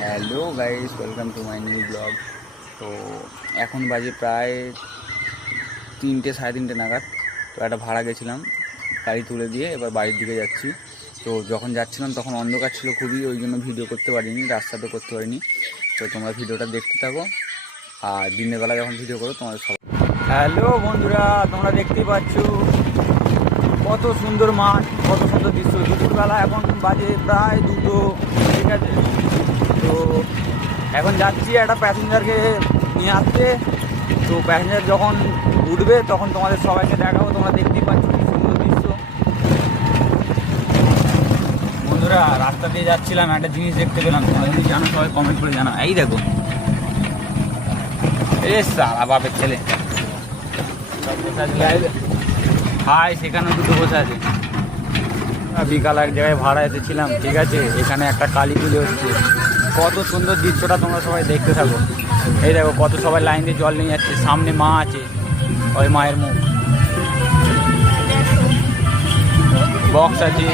Hello guys, welcome to my new blog. তো এখন বাজে প্রায় 3টে সাড়ে 3টে নাগাদ। তো একটা ভাড়া গেছিলাম, গাড়ি তুলে দিয়ে এবার বাড়ির দিকে যাচ্ছি। তো যখন যাচ্ছিলাম তখন অন্ধকার ছিল খুবই, ওই জন্য ভিডিও করতে পারিনি, রাস্তাতে করতে পারিনি। তো তোমরা ভিডিওটা দেখতে থাকো, আর দিনের বেলা যখন ভিডিও করো তোমাদের সবাই। হ্যালো বন্ধুরা, তোমরা দেখতেই পাচ্ছ কত সুন্দর মাঠ, কত সুন্দর দৃশ্য। দুপুরবেলা এখন বাজে প্রায় 2টো, ঠিক আছে। তো এখন যাচ্ছি একটা প্যাসেঞ্জারকে নিয়ে আসতে। তো প্যাসেঞ্জার যখন উঠবে তখন তোমাদের সবাইকে দেখাবো। তোমরা দেখতেই পাচ্ছ কি সুন্দর দৃশ্য। বন্ধুরা, রাস্তা দিয়ে যাচ্ছিলাম, একটা জিনিস দেখতে পেলাম, তোমরা যদি জানো সবাই কমেন্ট করে জানাও। এই দেখো, এ সারা বাপের ছেলে হাই, সেখানে দুটো বসে আছে। বিকাল এক জায়গায় ভাড়া এসেছিলাম, ঠিক আছে। এখানে একটা কালী পুজো হচ্ছে, কত সুন্দর দৃশ্যটা তোমরা সবাই দেখতে থাকো। এই দেখো কত সবাই লাইন দিয়ে জল নিয়ে যাচ্ছে, সামনে মা আছে, ওই মায়ের মুখ, বক্স আছে।